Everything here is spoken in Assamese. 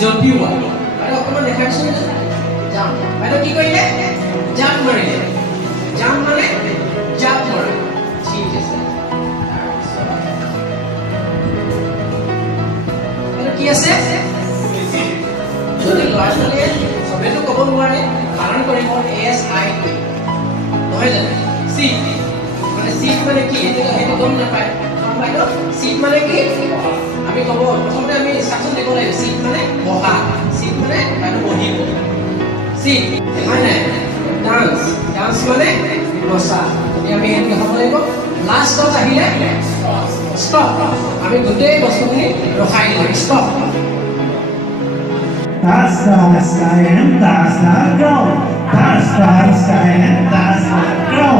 জপিওৱা আৰু অকমান দেখাইছো জাম্প মানে কি কৰিলে জাম্প মাৰিলে জাম্প মানে জাম্প মাৰা ঠিক আছে আৰু কি আছে যদি ল'ৰা ছোৱালীয়ে চবেতো ক'ব নোৱাৰে কাৰণ কৰিব এছ আই টি নহয় জানো চিট মানে চিট মানে কি সেইটো গম নাপায় গম পাই ন চিট মানে কি আমি ক'ব প্ৰথমতে আমি ইনষ্ট্ৰাকচন দিব লাগিব চিট মানে বহা চিট মানে আৰু বহিব চিট মানে ডান্স ডান্স মানে নচা আমি এনেকৈ হ'ব লাগিব লাষ্টত আহিলে ষ্টপ আমি গোটেই বস্তুখিনি ৰখাই দিম stop Das Stein, das Grau. Das Stein, das Grau.